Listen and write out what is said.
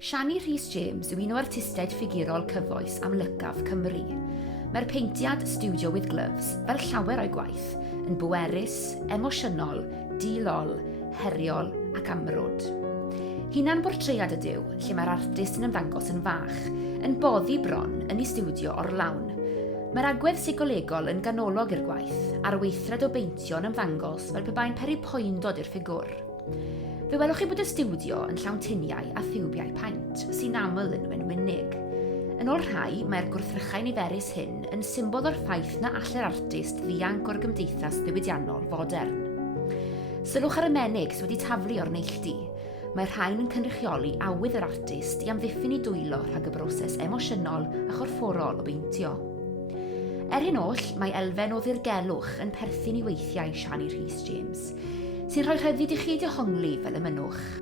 Siani Rhys James yw un o artistiaid ffigurol cyfoes amlycaf Cymru. Mae'r peintiad Studio with Gloves, fel llawer o'i gwaith, yn bwerus, emosiynol, dilol, heriol ac amrwd. Hunan bortread ydyw, lle mae'r artist yn ymddangos yn fach, yn boddi bron yn ei stiwdio o'r lawn. Mae'r agwedd seicolegol yn ganolog i'r gwaith, a'r weithred o beintio yn ymddangos fel pe bai'n peri poendod i'r ffigwr. Fe welwch chi bod y stiwdio yn llawn tiniau a thiwbiau paent, sy'n aml yn wenwynig. Yn ôl rhai, mae'r gwrthrychau niferus hyn yn symbol o'r ffaith na all yr artist ddianc o'r gymdeithas ddiwydiannol fodern. Sylwch ar y menig sydd wedi taflu o'r neilltu. Mae rhain yn cynrychioli awydd yr artist i amddiffyn i dwylo rhag y broses emosiynol a chorfforol o beintio. Hyn oll, mae elfen o ddirgelwch yn perthyn i weithiau Siani Rhys James, sy'n rhoi rhyddid i chi dehongli fel y mynwch.